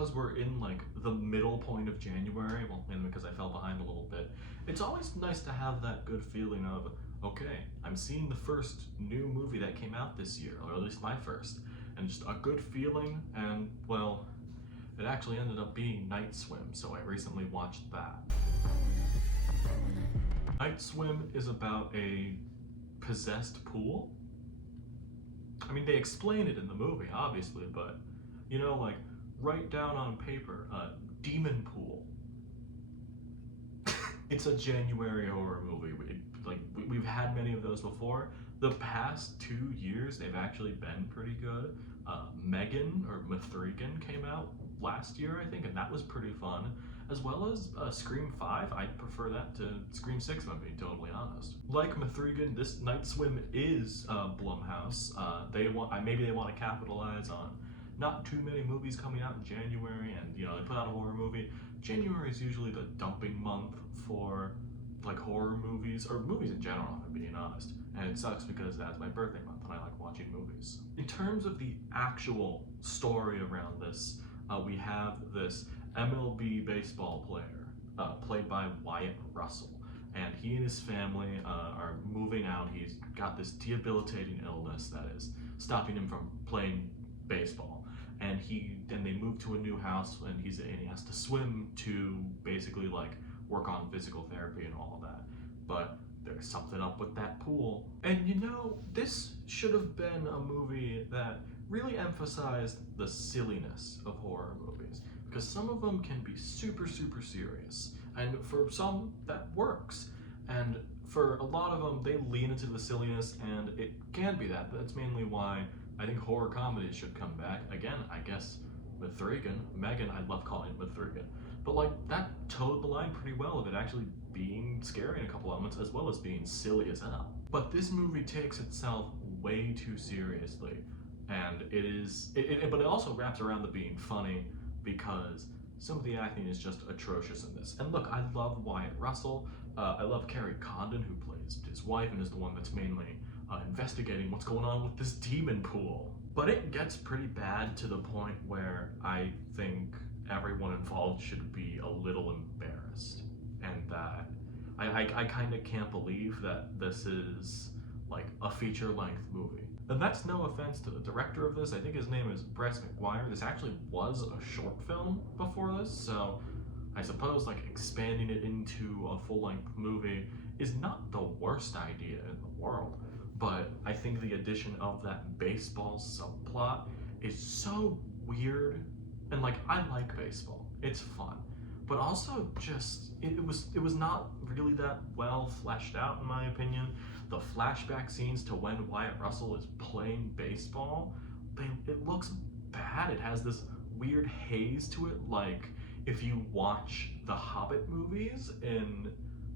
because we're in like the middle point of January, well, mainly because I fell behind a little bit, it's always nice to have that good feeling of, okay, I'm seeing the first new movie that came out this year, or at least my first, and just a good feeling. And well, it actually ended up being Night Swim, so I recently watched that. Night Swim is about a possessed pool. I mean, they explain it in the movie, obviously, but, you know, like, write down on paper, demon pool. It's a January horror movie. We've had many of those before. The past 2 years, they've actually been pretty good. Megan, or Mithrigan, came out last year, I think, and that was pretty fun. As well as Scream 5, I prefer that to Scream 6, if I'm being totally honest. Like Mithrigan, this Night Swim is Blumhouse. Maybe they want to capitalize on not too many movies coming out in January, and you know, they put out a horror movie. January is usually the dumping month for like horror movies, or movies in general, if I'm being honest. And it sucks because that's my birthday month and I like watching movies. In terms of the actual story around this, we have this MLB baseball player, played by Wyatt Russell. And he and his family are moving out. He's got this debilitating illness that is stopping him from playing baseball. And they move to a new house, and he has to swim to basically like work on physical therapy and all of that. But there's something up with that pool. And you know, this should have been a movie that really emphasized the silliness of horror movies, because some of them can be super, super serious. And for some, that works. And for a lot of them, they lean into the silliness, and it can be that. That's mainly why I think horror comedies should come back. Again, I guess Megan, I love calling it Mithrigan. But like, that towed the line pretty well of it actually being scary in a couple elements, as well as being silly as hell. But this movie takes itself way too seriously. And but it also wraps around the being funny, because some of the acting is just atrocious in this. And look, I love Wyatt Russell. I love Kerry, Condon, who plays his wife and is the one that's mainly investigating what's going on with this demon pool. But it gets pretty bad to the point where I think everyone involved should be a little embarrassed. And that I kind of can't believe that this is like a feature-length movie. And that's no offense to the director of this. I think his name is Bryce McGuire. This actually was a short film before this, so I suppose like expanding it into a full-length movie is not the worst idea in the world. But I think the addition of that baseball subplot is so weird. And like, I like baseball, it's fun, but also just it was not really that well fleshed out, in my opinion. The flashback scenes to when Wyatt Russell is playing baseball, it looks bad. It has this weird haze to it, like if you watch the Hobbit movies in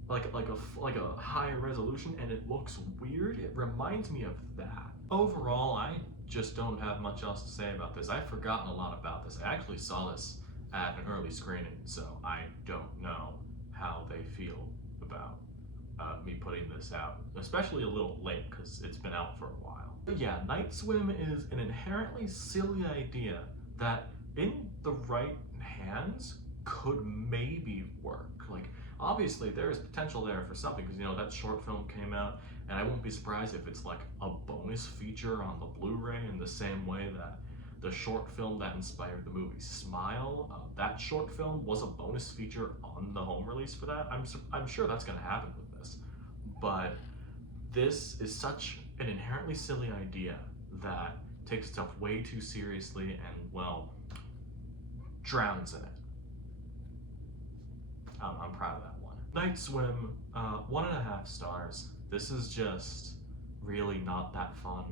like a higher resolution, and it looks weird. It reminds me of that. Overall, I just don't have much else to say about this. I've forgotten a lot about this. I actually saw this at an early screening, so I don't know how they feel about me putting this out, especially a little late because it's been out for a while. But yeah, Night Swim is an inherently silly idea that in the right hands could maybe work. Like, obviously there is potential there for something, because you know that short film came out, and I won't be surprised if it's like a bonus feature on the Blu-ray, in the same way that the short film that inspired the movie Smile, that short film was a bonus feature on the home release for that. I'm sure that's going to happen with this. But this is such an inherently silly idea that takes itself way too seriously and, well, drowns in it. I'm proud of that one. Night Swim, 1.5 stars. This is just really not that fun.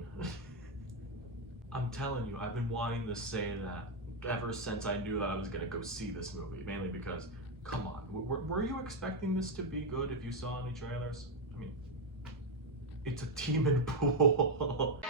I'm telling you, I've been wanting to say that ever since I knew that I was gonna go see this movie, mainly because, come on, were you expecting this to be good if you saw any trailers? I mean, it's a demon pool.